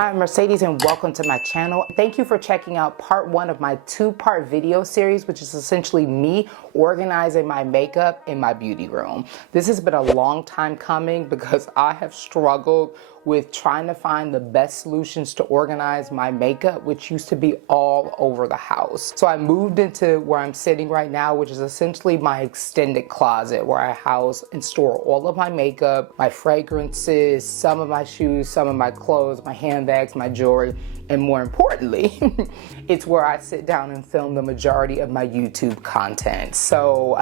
Hi, I'm Mercedes and welcome to my channel. Thank you for checking out part one of my two-part video series, which is essentially me organizing my makeup in my beauty room. This has been a long time coming because I have struggled with trying to find the best solutions to organize my makeup, which used to be all over the house. So I moved into where I'm sitting right now, which is essentially my extended closet where I house and store all of my makeup, my fragrances, some of my shoes, some of my clothes, my handbags, my jewelry, and more importantly, it's where I sit down and film the majority of my YouTube content. So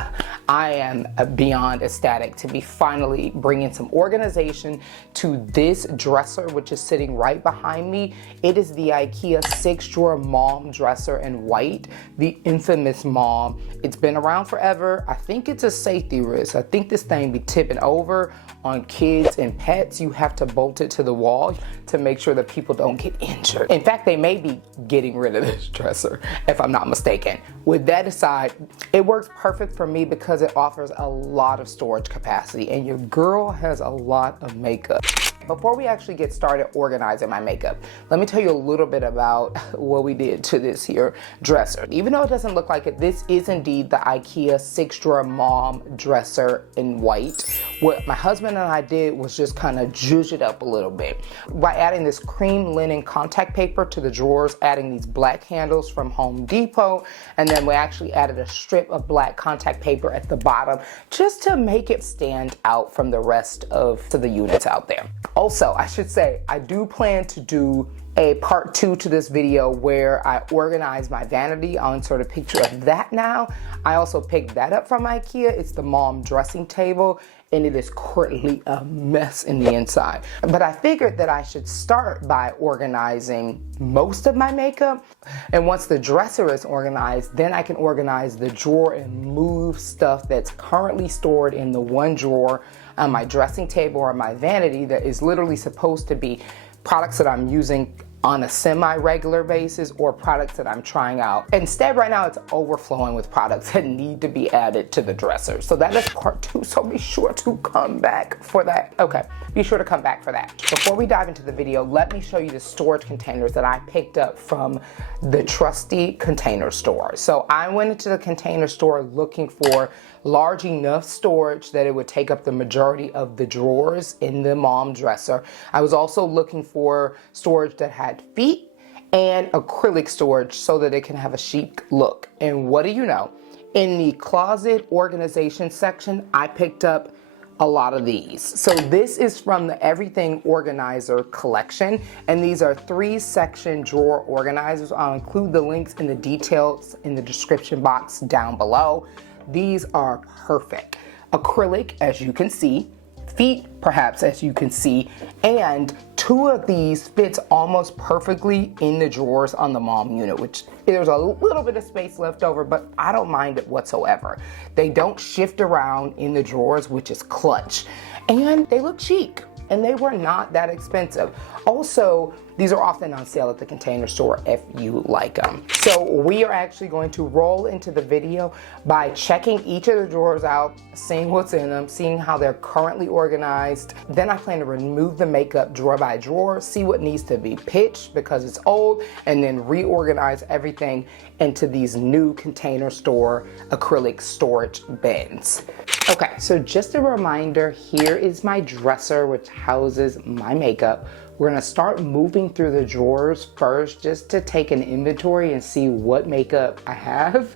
I am beyond ecstatic to be finally bringing some organization to this dresser, which is sitting right behind me. It is the IKEA 6-drawer MALM dresser in white, the infamous MALM. It's been around forever. I think it's a safety risk. I think this thing be tipping over on kids and pets. You have to bolt it to the wall to make sure that people don't get injured. In fact, they may be getting rid of this dresser, if I'm not mistaken. With that aside, it works perfect for me because it offers a lot of storage capacity, and your girl has a lot of makeup. Before we actually get started organizing my makeup, let me tell you a little bit about what we did to this here dresser. Even though it doesn't look like it, this is indeed the IKEA 6-drawer MALM dresser in white. What my husband and I did was just kind of zhuzh it up a little bit by adding this cream linen contact paper to the drawers, adding these black handles from Home Depot, and then we actually added a strip of black contact paper at the bottom just to make it stand out from the rest of the units out there. Also, I should say, I do plan to do a part 2 to this video where I organize my vanity. I'll insert a picture of that now. I also picked that up from IKEA. It's the MALM dressing table, and it is currently a mess in the inside. But I figured that I should start by organizing most of my makeup. And once the dresser is organized, then I can organize the drawer and move stuff that's currently stored in the one drawer on my dressing table or my vanity that is literally supposed to be products that I'm using on a semi-regular basis or products that I'm trying out. Instead, right now it's overflowing with products that need to be added to the dresser. So that is part 2, so be sure to come back for that. Okay, be sure to come back for that. Before we dive into the video, let me show you the storage containers that I picked up from the trusty Container Store. So I went into the Container Store looking for large enough storage that it would take up the majority of the drawers in the MALM dresser. I was also looking for storage that had feet and acrylic storage so that it can have a chic look. And what do you know? In the closet organization section, I picked up a lot of these. So this is from the Everything Organizer collection, and these are 3-section drawer organizers. I'll include the links in the details in the description box down below. These are perfect. Acrylic, as you can see, feet, perhaps, as you can see, and 2 of these fits almost perfectly in the drawers on the MALM unit, which there's a little bit of space left over, but I don't mind it whatsoever. They don't shift around in the drawers, which is clutch, and they look chic. And they were not that expensive. Also, these are often on sale at the Container Store if you like them. So we are actually going to roll into the video by checking each of the drawers out, seeing what's in them, seeing how they're currently organized. Then I plan to remove the makeup drawer by drawer, see what needs to be pitched because it's old, and then reorganize everything into these new Container Store acrylic storage bins. Okay, so just a reminder, here is my dresser which houses my makeup. We're gonna start moving through the drawers first just to take an inventory and see what makeup I have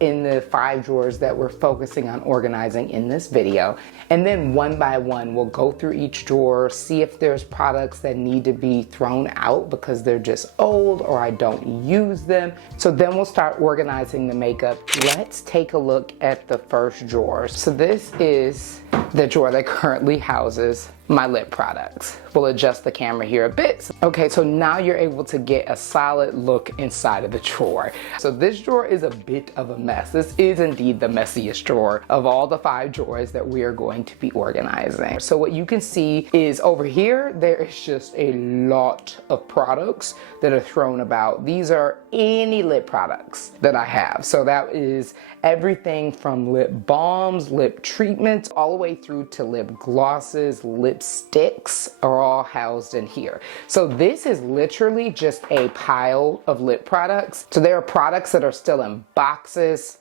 in the 5 drawers that we're focusing on organizing in this video. And then one by one, we'll go through each drawer, see if there's products that need to be thrown out because they're just old or I don't use them. So then we'll start organizing the makeup. Let's take a look at the first drawer. So this is the drawer that currently houses my lip products. We'll adjust the camera here a bit. Okay, so now you're able to get a solid look inside of the drawer. So this drawer is a bit of a mess. This is indeed the messiest drawer of all the 5 drawers that we are going to be organizing. So what you can see is over here, there is just a lot of products that are thrown about. These are any lip products that I have. So that is everything from lip balms, lip treatments, all the way through to lip glosses, lip lipsticks are all housed in here. So this is literally just a pile of lip products. So there are products that are still in boxes.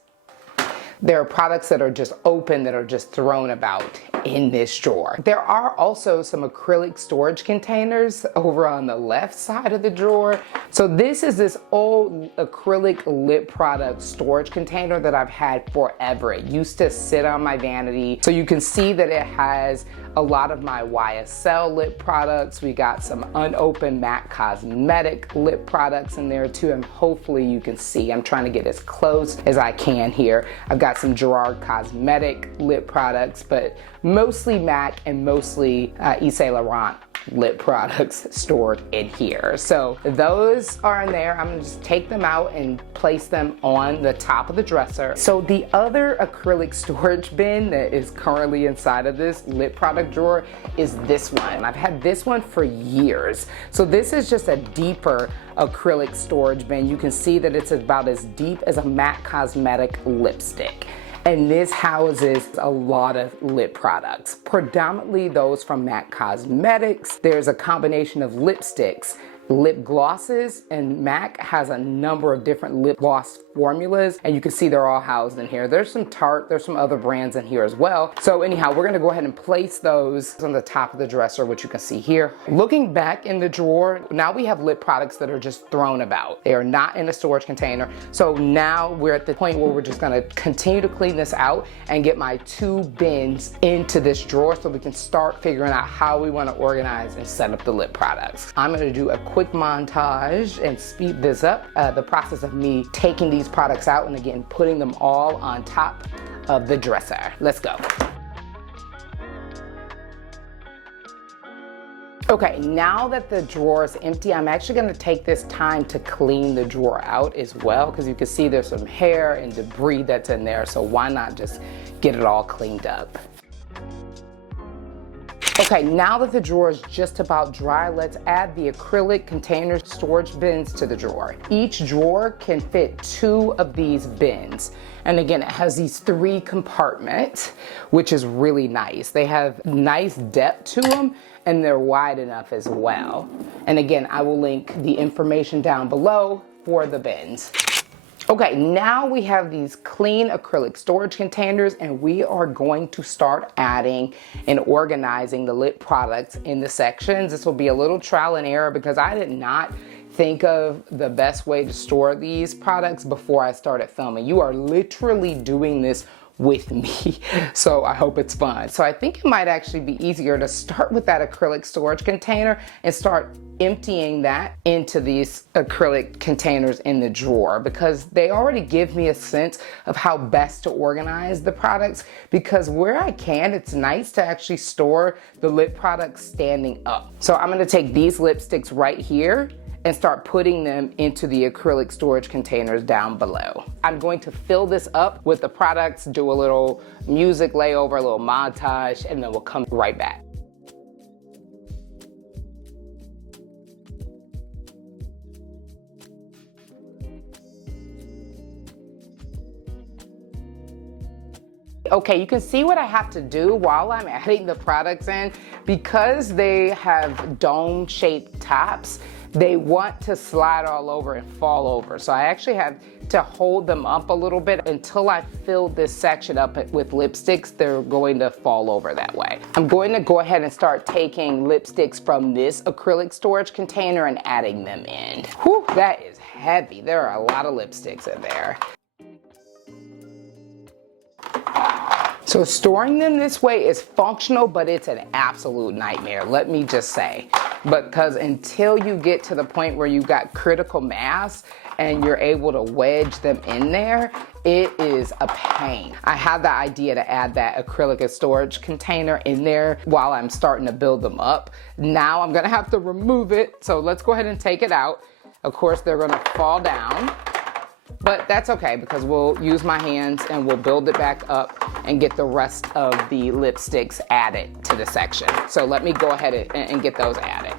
There are products that are just open, that are just thrown about in this drawer. There are also some acrylic storage containers over on the left side of the drawer. So this is this old acrylic lip product storage container that I've had forever. It used to sit on my vanity. So you can see that it has a lot of my YSL lip products. We got some unopened MAC cosmetic lip products in there too, and hopefully you can see. I'm trying to get as close as I can here. I've got some Gerard cosmetic lip products, but mostly MAC and mostly Yves Saint Laurent lip products stored in here. So those are in there. I'm gonna just take them out and place them on the top of the dresser. So the other acrylic storage bin that is currently inside of this lip product drawer is this one. I've had this one for years. So this is just a deeper acrylic storage bin. You can see that it's about as deep as a MAC cosmetic lipstick. And this houses a lot of lip products, predominantly those from MAC Cosmetics. There's a combination of lipsticks, lip glosses, and MAC has a number of different lip gloss formulas, and you can see they're all housed in here. There's some Tarte, there's some other brands in here as well. So anyhow, we're gonna go ahead and place those on the top of the dresser, which you can see here. Looking back in the drawer, now we have lip products that are just thrown about. They are not in a storage container. So now we're at the point where we're just gonna continue to clean this out and get my 2 bins into this drawer so we can start figuring out how we wanna organize and set up the lip products. I'm gonna do a quick montage and speed this up. The process of me taking these products out and again putting them all on top of the dresser. Let's go. Okay, now that the drawer is empty, I'm actually gonna take this time to clean the drawer out as well, because you can see there's some hair and debris that's in there, so why not just get it all cleaned up. Okay, now that the drawer is just about dry, let's add the acrylic container storage bins to the drawer. Each drawer can fit 2 of these bins. And again, it has these 3 compartments, which is really nice. They have nice depth to them and they're wide enough as well. And again, I will link the information down below for the bins. Okay, now we have these clean acrylic storage containers and we are going to start adding and organizing the lip products in the sections. This will be a little trial and error because I did not think of the best way to store these products before I started filming. You are literally doing this with me, so I hope it's fun. So I think it might actually be easier to start with that acrylic storage container and start emptying that into these acrylic containers in the drawer, because they already give me a sense of how best to organize the products, because where I can, it's nice to actually store the lip products standing up. So I'm gonna take these lipsticks right here and start putting them into the acrylic storage containers down below. I'm going to fill this up with the products, do a little music layover, a little montage, and then we'll come right back. Okay, you can see what I have to do while I'm adding the products in. Because they have dome-shaped tops, they want to slide all over and fall over. So I actually have to hold them up a little bit until I fill this section up with lipsticks. They're going to fall over that way. I'm going to go ahead and start taking lipsticks from this acrylic storage container and adding them in. Whew, that is heavy. There are a lot of lipsticks in there. So storing them this way is functional, but it's an absolute nightmare, let me just say. Because until you get to the point where you've got critical mass and you're able to wedge them in there, it is a pain. I had the idea to add that acrylic storage container in there while I'm starting to build them up. Now I'm gonna have to remove it, so let's go ahead and take it out. Of course, they're gonna fall down. But that's okay, because we'll use my hands and we'll build it back up and get the rest of the lipsticks added to the section. So let me go ahead and get those added.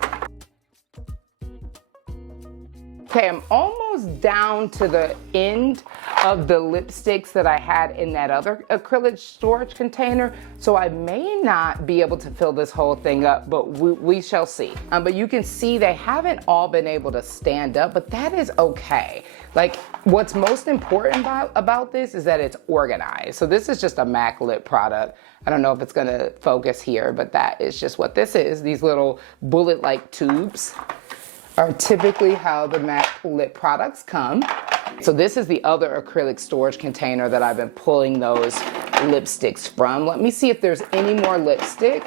Okay, I'm almost down to the end of the lipsticks that I had in that other acrylic storage container. So I may not be able to fill this whole thing up, but we shall see. But you can see they haven't all been able to stand up, but that is okay. Like, what's most important about this is that it's organized. So this is just a MAC lip product. I don't know if it's gonna focus here, but that is just what this is. These little bullet-like tubes are typically how the MAC lip products come. So this is the other acrylic storage container that I've been pulling those lipsticks from. Let me see if there's any more lipsticks,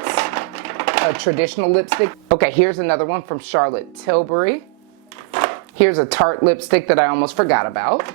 a traditional lipstick. Okay, here's another one from Charlotte Tilbury. Here's a Tarte lipstick that I almost forgot about.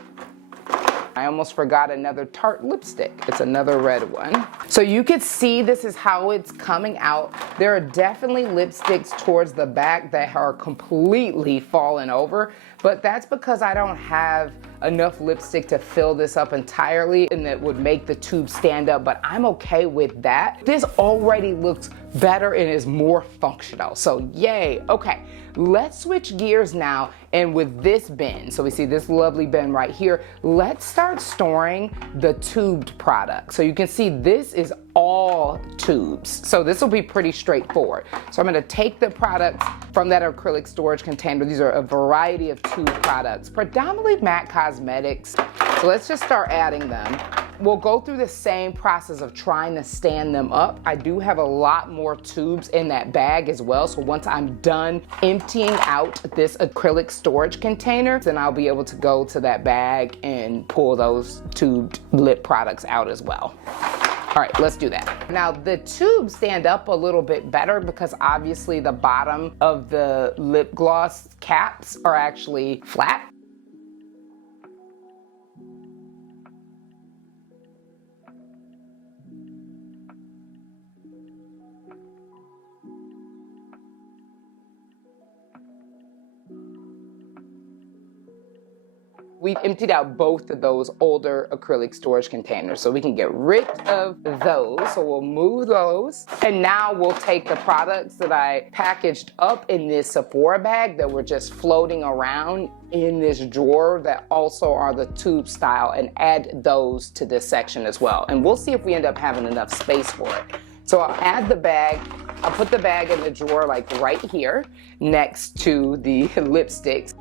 I almost forgot another Tarte lipstick. It's another red one. So you can see this is how it's coming out. There are definitely lipsticks towards the back that are completely fallen over, but that's because I don't have enough lipstick to fill this up entirely and that would make the tube stand up, but I'm okay with that. This already looks better and is more functional, so yay. Okay, let's switch gears now, and with this bin, so we see this lovely bin right here, let's start storing the tubed product. So you can see this is all tubes, so this will be pretty straightforward. So I'm going to take the products from that acrylic storage container. These are a variety of tube products, predominantly MAC Cosmetics. So let's just start adding them. We'll go through the same process of trying to stand them up. I do have a lot more tubes in that bag as well, so once I'm done emptying out this acrylic storage container, then I'll be able to go to that bag and pull those tubed lip products out as well. All right, let's do that. Now the tubes stand up a little bit better because obviously the bottom of the lip gloss caps are actually flat. We've emptied out both of those older acrylic storage containers, so we can get rid of those. So we'll move those. And now we'll take the products that I packaged up in this Sephora bag that were just floating around in this drawer that also are the tube style and add those to this section as well. And we'll see if we end up having enough space for it. So I'll add the bag. I'll put the bag in the drawer like right here next to the lipsticks.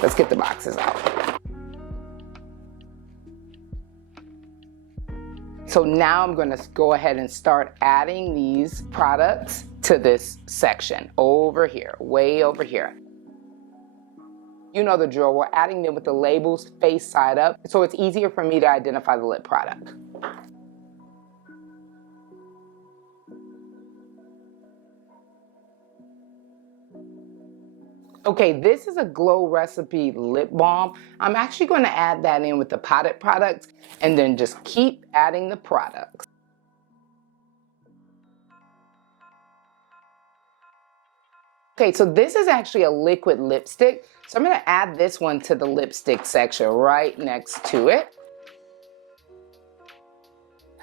Let's get the boxes out. So now I'm going to go ahead and start adding these products to this section over here, way over here. You know the drill. We're adding them with the labels face side up, so it's easier for me to identify the lip product. Okay, this is a Glow Recipe lip balm. I'm actually going to add that in with the potted products and then just keep adding the products. Okay, so this is actually a liquid lipstick. So I'm going to add this one to the lipstick section right next to it.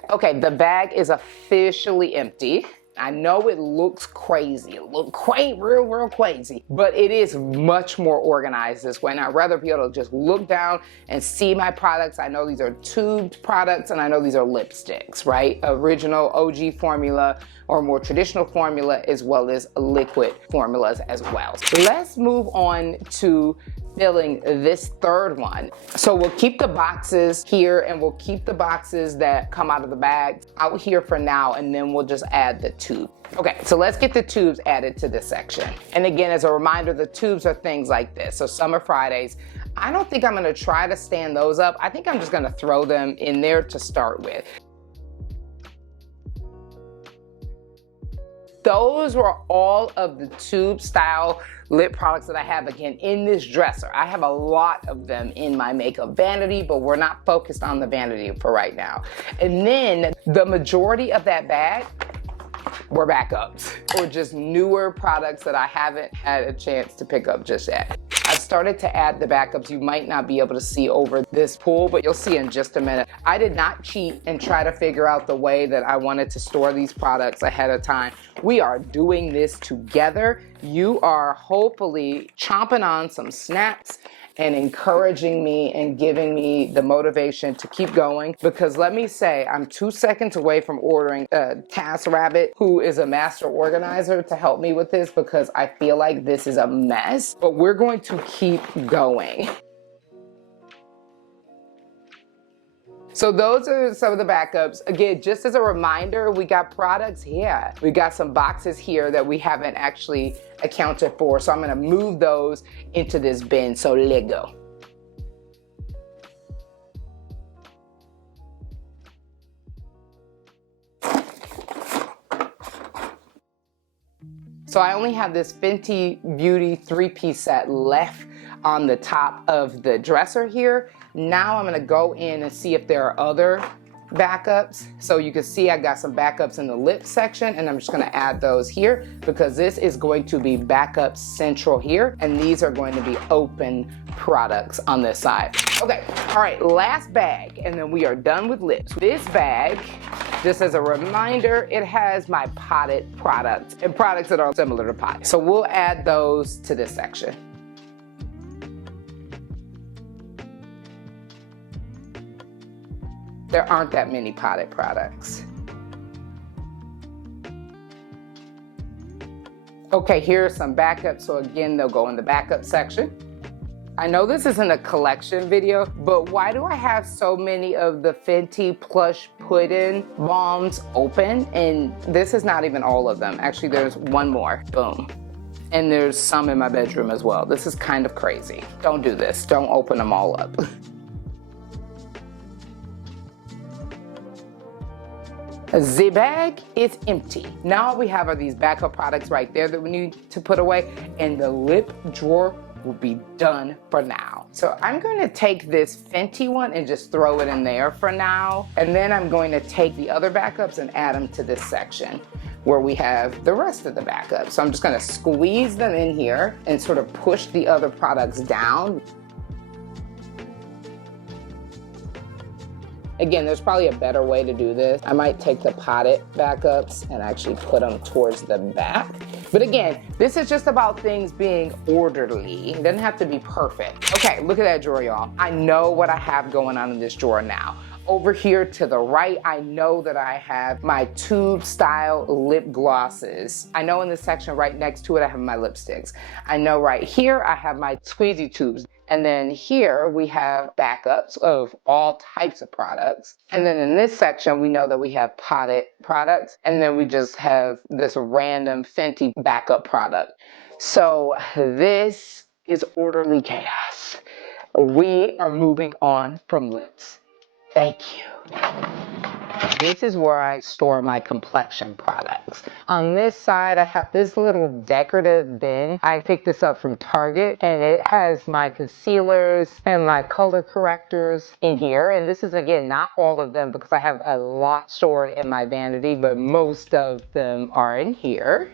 Okay, the bag is officially empty. I know it looks crazy, it looks real crazy, but it is much more organized this way. And I'd rather be able to just look down and see my products. I know these are tubed products and I know these are lipsticks, right? Original OG formula or more traditional formula, as well as liquid formulas as well. So let's move on to filling this third one. So we'll keep the boxes here and we'll keep the boxes that come out of the bag out here for now, and then we'll just add the tube. Okay, so let's get the tubes added to this section. And again, as a reminder, the tubes are things like this. So Summer Fridays, I don't think I'm gonna try to stand those up. I think I'm just gonna throw them in there to start with. Those were all of the tube style lip products that I have, again, in this dresser. I have a lot of them in my makeup vanity, but we're not focused on the vanity for right now. And then the majority of that bag were backups or just newer products that I haven't had a chance to pick up just yet. I've started to add the backups. You might not be able to see over this pool, but you'll see in just a minute. I did not cheat and try to figure out the way that I wanted to store these products ahead of time. We are doing this together. You are hopefully chomping on some snacks and encouraging me and giving me the motivation to keep going. Because let me say, I'm 2 seconds away from ordering a TaskRabbit, who is a master organizer, to help me with this because I feel like this is a mess. But we're going to keep going. So those are some of the backups. Again, just as a reminder, we got products here. We got some boxes here that we haven't actually accounted for. So I'm gonna move those into this bin. So let go. So I only have this Fenty Beauty 3-piece set left on the top of the dresser here. Now I'm gonna go in and see if there are other backups. So you can see I got some backups in the lip section, and I'm just gonna add those here because this is going to be backup central here, and these are going to be open products on this side. Okay, all right, last bag, and then we are done with lips. This bag, just as a reminder, it has my potted products and products that are similar to pot. So we'll add those to this section. There aren't that many potted products. Okay, here are some backups. So again, they'll go in the backup section. I know this isn't a collection video, but why do I have so many of the Fenty Plush Pudding Balms open? And this is not even all of them. Actually, there's one more. Boom. And there's some in my bedroom as well. This is kind of crazy. Don't do this. Don't open them all up. The bag is empty. Now all we have are these backup products right there that we need to put away, and the lip drawer will be done for now. So I'm going to take this Fenty one and just throw it in there for now. And then I'm going to take the other backups and add them to this section where we have the rest of the backups. So I'm just going to squeeze them in here and sort of push the other products down. Again, there's probably a better way to do this. I might take the potted backups and actually put them towards the back. But again, this is just about things being orderly. It doesn't have to be perfect. Okay, look at that drawer, y'all. I know what I have going on in this drawer now. Over here to the right, I know that I have my tube style lip glosses. I know in the section right next to it, I have my lipsticks. I know right here, I have my squeezy tubes. And then here we have backups of all types of products. And then in this section, we know that we have potted products. And then we just have this random Fenty backup product. So this is orderly chaos. We are moving on from lips. Thank you. This is where I store my complexion products. On this side, I have this little decorative bin. I picked this up from Target, and it has my concealers and my color correctors in here. And this is, again, not all of them because I have a lot stored in my vanity, but most of them are in here.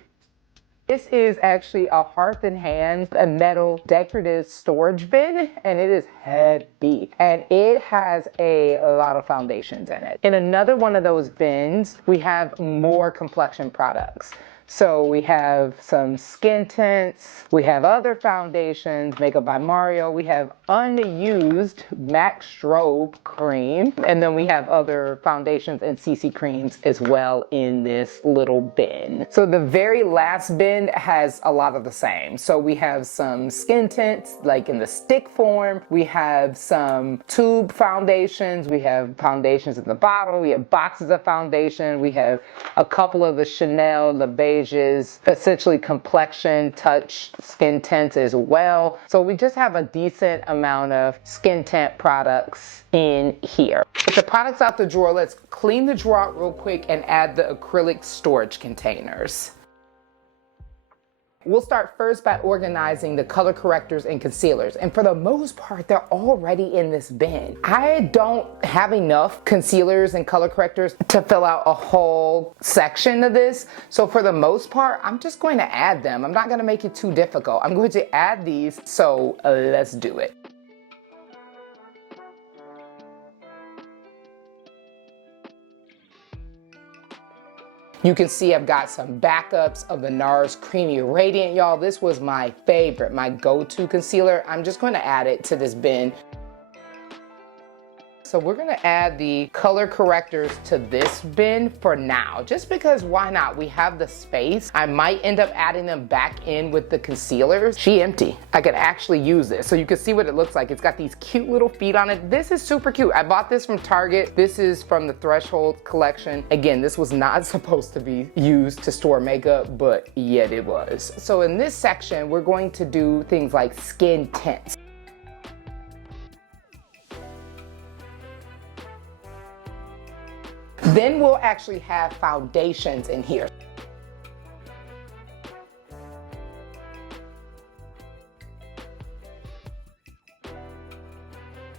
This is actually a Hearth and Hand, a metal decorative storage bin, and it is heavy. And it has a lot of foundations in it. In another one of those bins, we have more complexion products. So we have some skin tints, we have other foundations, Makeup by Mario, we have unused MAC strobe cream, and then we have other foundations and CC creams as well in this little bin. So the very last bin has a lot of the same. So we have some skin tints, like in the stick form, we have some tube foundations, we have foundations in the bottle, we have boxes of foundation, we have a couple of the Chanel, the beige, essentially complexion touch skin tints as well. So we just have a decent amount of skin tint products in here. With the products out the drawer, let's clean the drawer out real quick and add the acrylic storage containers. We'll start first by organizing the color correctors and concealers. And for the most part, they're already in this bin. I don't have enough concealers and color correctors to fill out a whole section of this. So for the most part, I'm just going to add them. I'm not going to make it too difficult. I'm going to add these, so let's do it. You can see I've got some backups of the NARS Creamy Radiant, y'all. This was my favorite, my go-to concealer. I'm just going to add it to this bin. So we're gonna add the color correctors to this bin for now, just because why not? We have the space. I might end up adding them back in with the concealers. She empty. I could actually use this. So you can see what it looks like. It's got these cute little feet on it. This is super cute. I bought this from Target. This is from the Threshold collection. Again, this was not supposed to be used to store makeup, but yet it was. So in this section, we're going to do things like skin tints. Then we'll actually have foundations in here.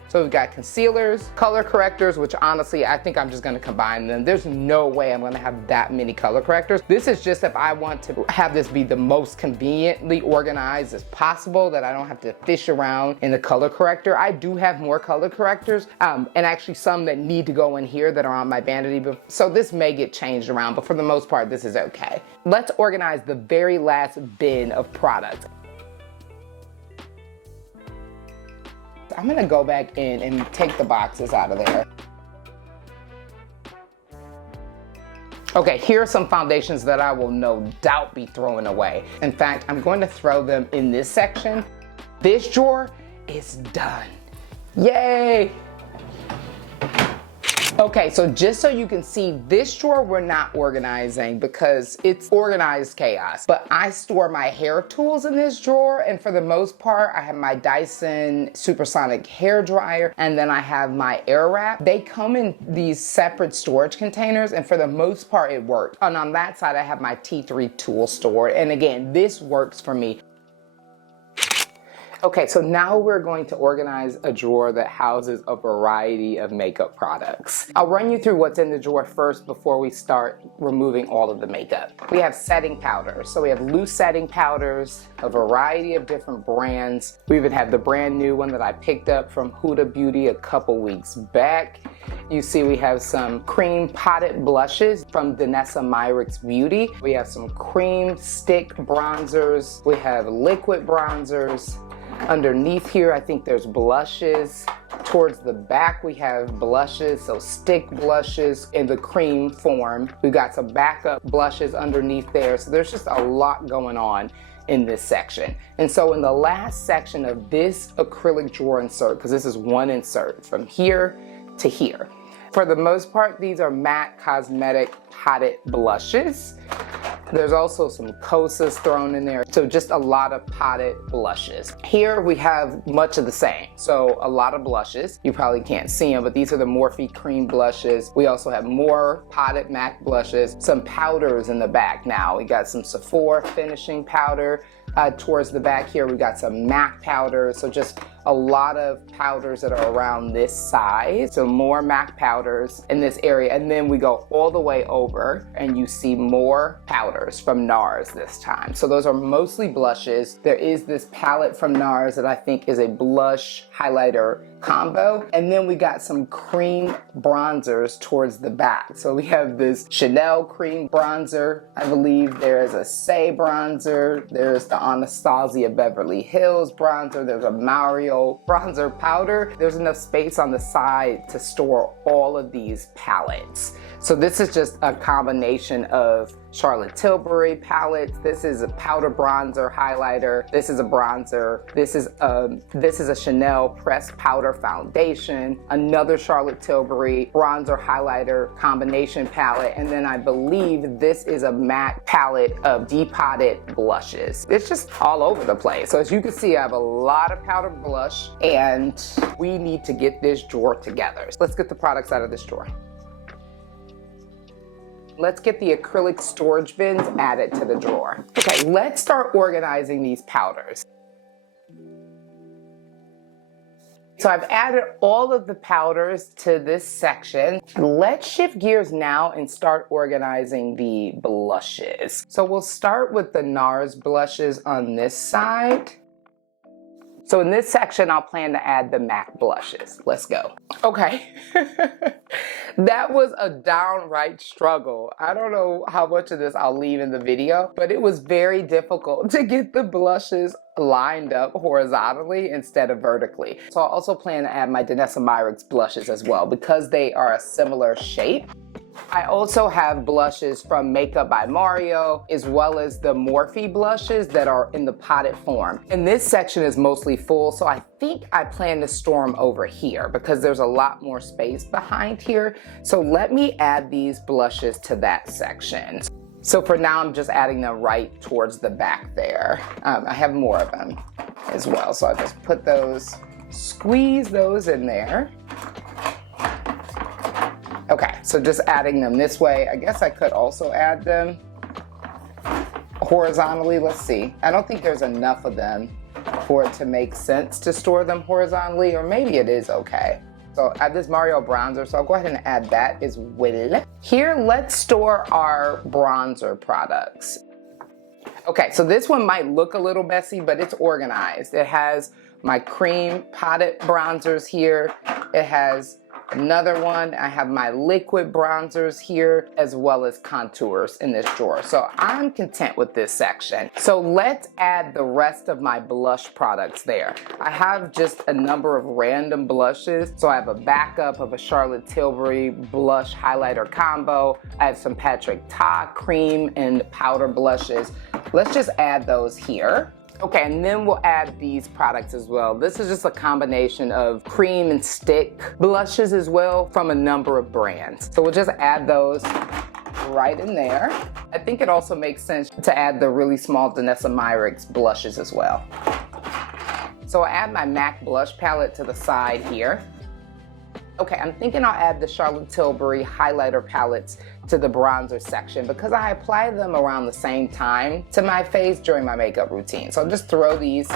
So we've got concealers, color correctors, which honestly, I think I'm just gonna combine them. There's no way I'm gonna have that many color correctors. This is just if I want to have this be the most conveniently organized as possible, that I don't have to fish around in the color corrector. I do have more color correctors, and actually some that need to go in here that are on my vanity. So this may get changed around, but for the most part, this is okay. Let's organize the very last bin of products. I'm gonna go back in and take the boxes out of there. Okay, here are some foundations that I will no doubt be throwing away. In fact, I'm going to throw them in this section. This drawer is done. Yay! Okay, so just so you can see, this drawer we're not organizing because it's organized chaos. But I store my hair tools in this drawer, and for the most part, I have my Dyson Supersonic hair dryer, and then I have my Airwrap. They come in these separate storage containers, and for the most part, it works. And on that side, I have my T3 tool stored, and again, this works for me. Okay, so now we're going to organize a drawer that houses a variety of makeup products. I'll run you through what's in the drawer first before we start removing all of the makeup. We have setting powders. So we have loose setting powders, a variety of different brands. We even have the brand new one that I picked up from Huda Beauty a couple weeks back. You see we have some cream potted blushes from Danessa Myricks Beauty. We have some cream stick bronzers. We have liquid bronzers. Underneath here, I think there's blushes. Towards the back, we have blushes, so stick blushes in the cream form. We've got some backup blushes underneath there. So there's just a lot going on in this section. And so in the last section of this acrylic drawer insert, because this is one insert from here to here. For the most part, these are MAC Cosmetic potted blushes. There's also some Kosas thrown in there. So just a lot of potted blushes. Here we have much of the same. So a lot of blushes. You probably can't see them, but these are the Morphe cream blushes. We also have more potted MAC blushes, some powders in the back now. We got some Sephora finishing powder. Towards the back here, we got some MAC powders. So just a lot of powders that are around this size. So more MAC powders in this area. And then we go all the way over and you see more powders from NARS this time. So those are mostly blushes. There is this palette from NARS that I think is a blush highlighter combo. And then we got some cream bronzers towards the back. So we have this Chanel cream bronzer. I believe there is a Say bronzer. There's the Anastasia Beverly Hills bronzer. There's a Mario bronzer powder. There's enough space on the side to store all of these palettes. So this is just a combination of Charlotte Tilbury palettes. This is a powder bronzer highlighter. This is a bronzer. This is a Chanel pressed powder foundation. Another Charlotte Tilbury bronzer highlighter combination palette. And then I believe this is a MAC palette of depotted blushes. It's just all over the place. So as you can see, I have a lot of powder blush and we need to get this drawer together. Let's get the products out of this drawer. Let's get the acrylic storage bins added to the drawer. Okay, let's start organizing these powders. So I've added all of the powders to this section. Let's shift gears now and start organizing the blushes. So we'll start with the NARS blushes on this side. So in this section, I'll plan to add the MAC blushes. Let's go. Okay. That was a downright struggle. I don't know how much of this I'll leave in the video, but it was very difficult to get the blushes lined up horizontally instead of vertically. So I also plan to add my Danessa Myricks blushes as well because they are a similar shape. I also have blushes from Makeup by Mario, as well as the Morphe blushes that are in the potted form. And this section is mostly full, so I think I plan to store them over here because there's a lot more space behind here. So let me add these blushes to that section. So for now, I'm just adding them right towards the back there. I have more of them as well, so I just put those, squeeze those in there. Okay, so just adding them this way. I guess I could also add them horizontally. Let's see. I don't think there's enough of them for it to make sense to store them horizontally, or maybe it is okay. So I have this Mario bronzer, so I'll go ahead and add that as well. Here, let's store our bronzer products. Okay, so this one might look a little messy, but it's organized. It has my cream potted bronzers here. It has another one. I have my liquid bronzers here, as well as contours in this drawer. So I'm content with this section. So let's add the rest of my blush products there. I have just a number of random blushes. So I have a backup of a Charlotte Tilbury blush highlighter combo. I have some Patrick Ta cream and powder blushes. Let's just add those here. Okay, and then we'll add these products as well. This is just a combination of cream and stick blushes as well from a number of brands. So we'll just add those right in there. I think it also makes sense to add the really small Danessa Myricks blushes as well. So I add my MAC blush palette to the side here. Okay, I'm thinking I'll add the Charlotte Tilbury highlighter palettes to the bronzer section because I apply them around the same time to my face during my makeup routine. So I'll just throw these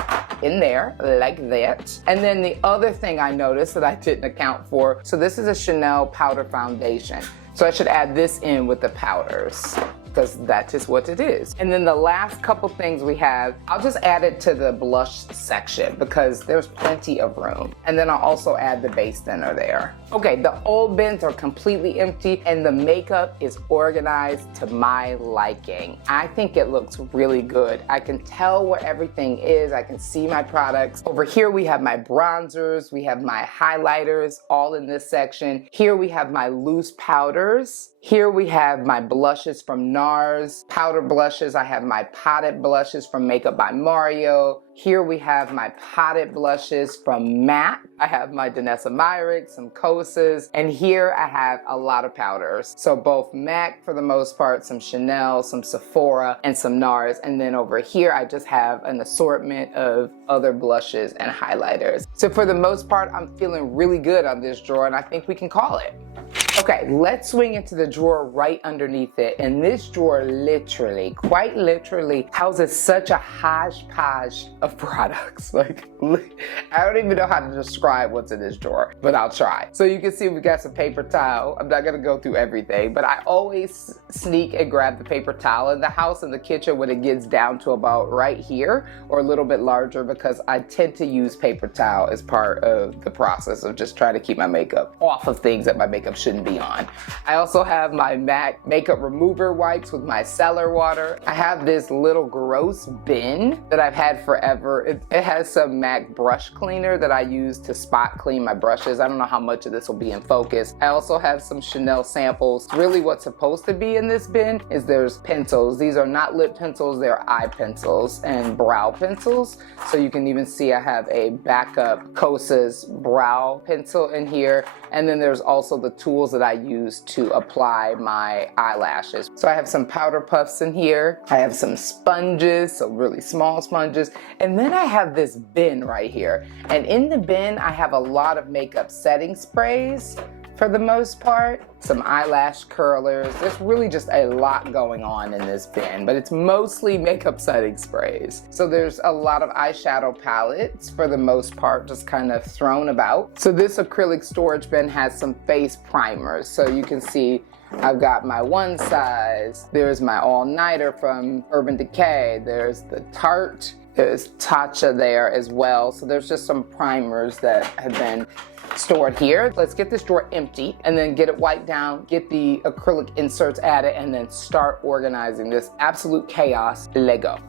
in there like that. And then the other thing I noticed that I didn't account for, so this is a Chanel powder foundation. So I should add this in with the powders, because that is what it is. And then the last couple things we have, I'll just add it to the blush section because there's plenty of room. And then I'll also add the base thinner there. Okay, the old bins are completely empty and the makeup is organized to my liking. I think it looks really good. I can tell where everything is. I can see my products. Over here we have my bronzers, we have my highlighters all in this section. Here we have my loose powders. Here we have my blushes from NARS, powder blushes. I have my potted blushes from Makeup by Mario. Here we have my potted blushes from MAC. I have my Danessa Myricks, some Kosas, and here I have a lot of powders. So both MAC for the most part, some Chanel, some Sephora, and some NARS. And then over here I just have an assortment of other blushes and highlighters. So for the most part, I'm feeling really good on this drawer and I think we can call it. Okay, let's swing into the drawer right underneath it. And this drawer literally, quite literally, houses such a hodgepodge of products. Like, I don't even know how to describe what's in this drawer, but I'll try. So you can see we got some paper towel. I'm not gonna go through everything, but I always sneak and grab the paper towel in the house and the kitchen when it gets down to about right here or a little bit larger because I tend to use paper towel as part of the process of just trying to keep my makeup off of things that my makeup shouldn't be on. I also have my MAC makeup remover wipes with my cellar water. I have this little gross bin that I've had forever. It has some MAC brush cleaner that I use to spot clean my brushes. I don't know how much of this will be in focus. I also have some Chanel samples. Really what's supposed to be in this bin is there's pencils. These are not lip pencils, they're eye pencils and brow pencils. So you can even see I have a backup Kosas brow pencil in here. And then there's also the tools that I use to apply my eyelashes. So I have some powder puffs in here. I have some sponges, so really small sponges. And then I have this bin right here. And in the bin, I have a lot of makeup setting sprays for the most part. Some eyelash curlers. There's really just a lot going on in this bin, but it's mostly makeup setting sprays. So there's a lot of eyeshadow palettes for the most part, just kind of thrown about. So this acrylic storage bin has some face primers. So you can see I've got my One Size. There's my All Nighter from Urban Decay. There's the Tarte There's Tatcha there as well. So there's just some primers that have been stored here. Let's get this drawer empty and then get it wiped down, get the acrylic inserts added, and then start organizing this absolute chaos. Lego.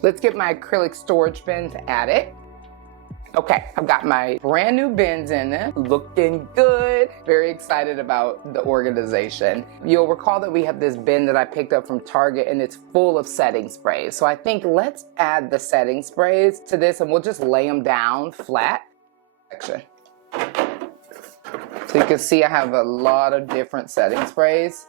Let's get my acrylic storage bins added. Okay, I've got my brand new bins in there, looking good. Very excited about the organization. You'll recall that we have this bin that I picked up from Target and it's full of setting sprays. So I think let's add the setting sprays to this and we'll just lay them down flat. So you can see I have a lot of different setting sprays.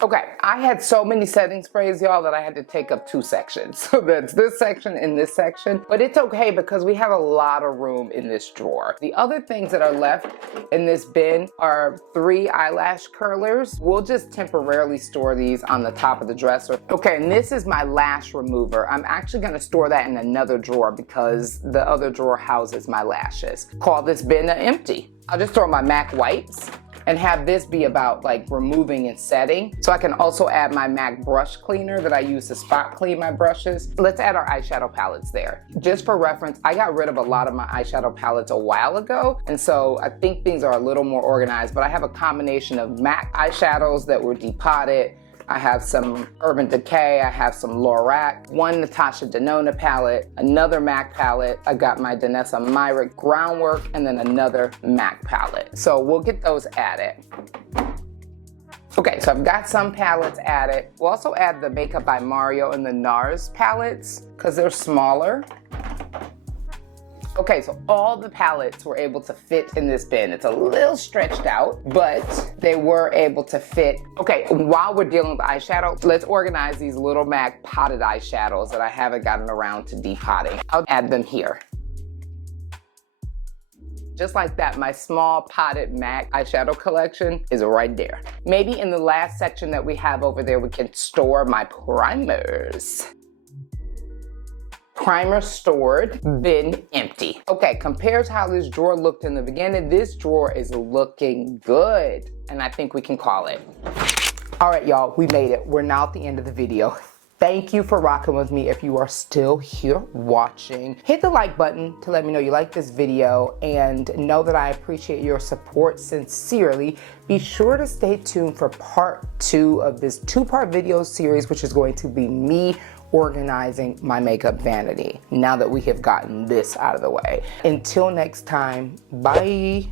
Okay, I had so many setting sprays, y'all, that I had to take up 2 sections. So that's this section and this section, but it's okay because we have a lot of room in this drawer. The other things that are left in this bin are 3 eyelash curlers. We'll just temporarily store these on the top of the dresser. Okay, and this is my lash remover. I'm actually gonna store that in another drawer because the other drawer houses my lashes. Call this bin empty. I'll just throw my MAC wipes and have this be about like removing and setting. So I can also add my MAC brush cleaner that I use to spot clean my brushes. Let's add our eyeshadow palettes there. Just for reference, I got rid of a lot of my eyeshadow palettes a while ago, and so I think things are a little more organized, but I have a combination of MAC eyeshadows that were depotted. I have some Urban Decay, I have some Lorac, one Natasha Denona palette, another MAC palette. I got my Danessa Myrick Groundwork, and then another MAC palette. So we'll get those added. Okay, so I've got some palettes added. We'll also add the Makeup by Mario and the NARS palettes because they're smaller. Okay, so all the palettes were able to fit in this bin. It's a little stretched out, but they were able to fit. Okay, while we're dealing with eyeshadow, let's organize these little MAC potted eyeshadows that I haven't gotten around to depotting. I'll add them here. Just like that, my small potted MAC eyeshadow collection is right there. Maybe in the last section that we have over there, we can store my primers. Primer stored, bin empty. Okay, compared to how this drawer looked in the beginning, this drawer is looking good, and I think we can call it. All right, y'all, we made it. We're now at the end of the video. Thank you for rocking with me. If you are still here watching, hit the like button to let me know you like this video and know that I appreciate your support sincerely. Be sure to stay tuned for part 2 of this 2-part video series, which is going to be me organizing my makeup vanity now that we have gotten this out of the way. Until next time, bye.